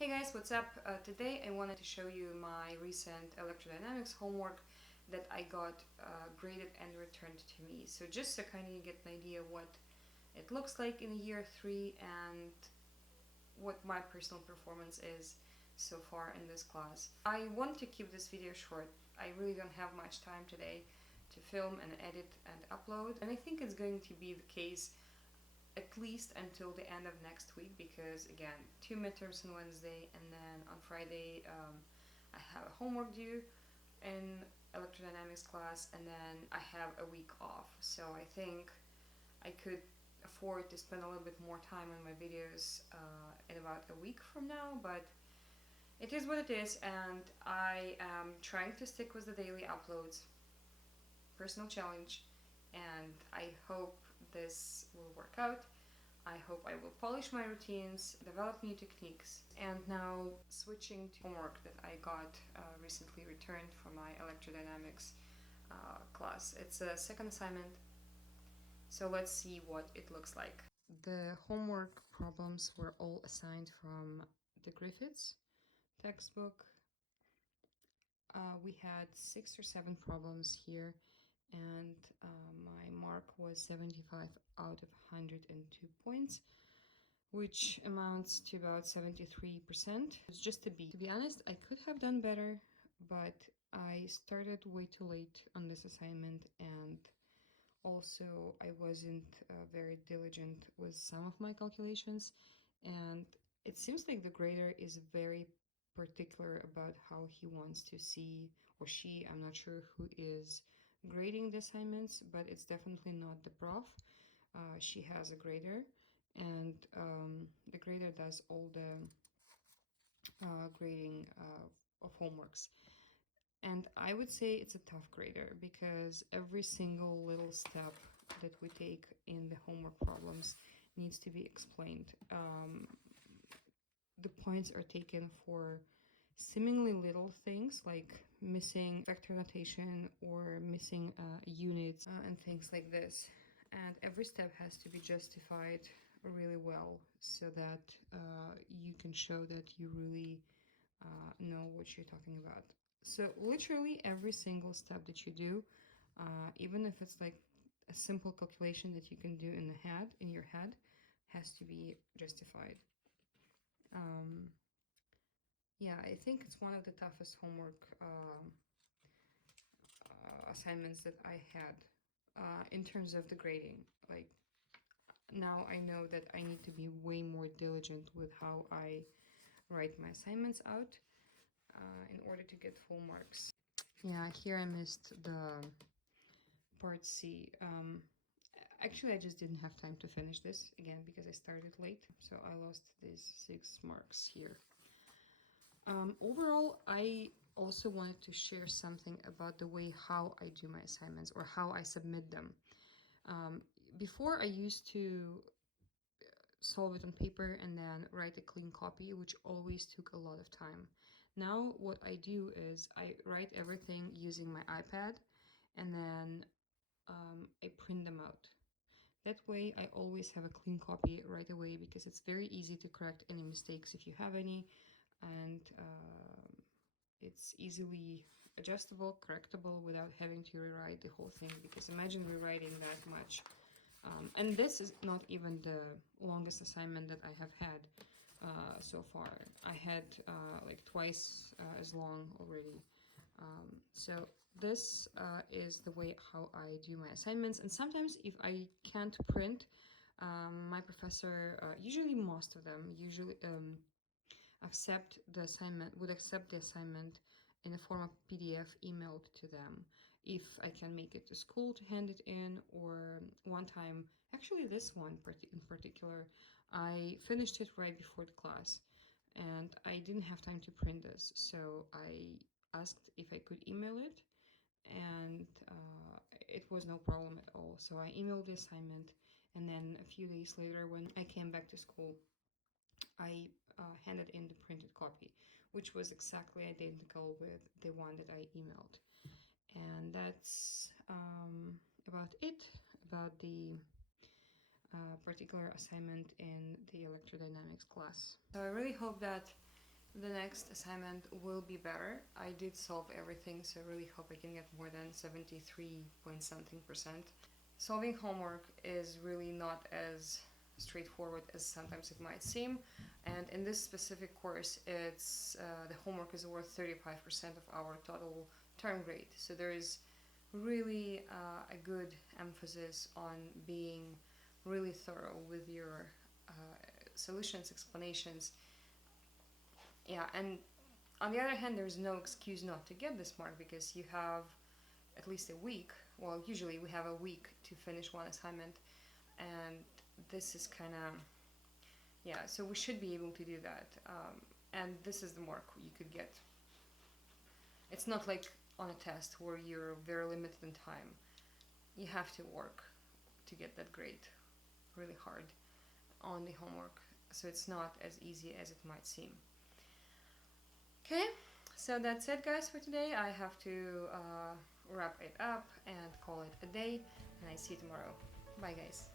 Hey guys, what's up? Today I wanted to show you my recent electrodynamics homework that I got graded and returned to me. So just to kind of get an idea what it looks like in year 3 and what my personal performance is so far in this class. I want to keep this video short. I really don't have much time today to film and edit and upload, and I think it's going to be the case at least until the end of next week, because again, 2 midterms on Wednesday, and then on Friday I have a homework due in electrodynamics class, and then I have a week off. So I think I could afford to spend a little bit more time on my videos in about a week from now, but it is what it is, and I am trying to stick with the daily uploads. Personal challenge, and I hope this will work out. I hope I will polish my routines, develop new techniques, and now switching to homework that I got recently returned from my electrodynamics class. It's a second assignment, so let's see what it looks like. The homework problems were all assigned from the Griffiths textbook. We had 6 or 7 problems here, and my mark was 75 out of 102 points, which amounts to about 73%. It's just a B. To be honest, I could have done better, but I started way too late on this assignment, and also I wasn't very diligent with some of my calculations, and it seems like the grader is very particular about how he wants to see, or she, I'm not sure who is grading the assignments, but it's definitely not the prof. She has a grader, and the grader does all the grading of homeworks. And I would say it's a tough grader, because every single little step that we take in the homework problems needs to be explained. The points are taken for seemingly little things like missing vector notation or missing units and things like this. And every step has to be justified really well, so that you can show that you really know what you're talking about. So literally every single step that you do, even if it's like a simple calculation that you can do in your head, has to be justified. Yeah, I think it's one of the toughest homework assignments that I had in terms of the grading. Like, now I know that I need to be way more diligent with how I write my assignments out in order to get full marks. Yeah, here I missed the part C. Actually, I just didn't have time to finish this again because I started late, so I lost these 6 marks here. Overall, I also wanted to share something about the way how I do my assignments, or how I submit them. Before, I used to solve it on paper and then write a clean copy, which always took a lot of time. Now what I do is I write everything using my iPad, and then I print them out. That way I always have a clean copy right away, because it's very easy to correct any mistakes if you have any, and it's easily adjustable, correctable, without having to rewrite the whole thing, because imagine rewriting that much. And this is not even the longest assignment that I have had so far. I had like twice as long already. So this is the way how I do my assignments. And sometimes if I can't print, my professor, usually most of them, would accept the assignment in the form of PDF emailed to them, if I can make it to school to hand it in. Or one time, actually this one in particular, I finished it right before the class, and I didn't have time to print this, so I asked if I could email it, and it was no problem at all. So I emailed the assignment, and then a few days later, when I came back to school, I handed in the printed copy, which was exactly identical with the one that I emailed. And that's about it, about the particular assignment in the electrodynamics class. So I really hope that The next assignment will be better. I did solve everything, so I really hope I can get more than 73 point something percent. Solving homework is really not as straightforward as sometimes it might seem, and in this specific course, it's the homework is worth 35% of our total term grade. So there is really a good emphasis on being really thorough with your solutions, explanations. Yeah, and on the other hand, there's no excuse not to get this mark because you have at least a week. Well, usually we have a week to finish one assignment, and this is kind of, yeah, so we should be able to do that. And this is the mark you could get. It's not like on a test where you're very limited in time. You have to work to get that grade really hard on the homework, so it's not as easy as it might seem. Okay, so that's it, guys, for today. I have to wrap it up and call it a day, and I see you tomorrow. Bye, guys.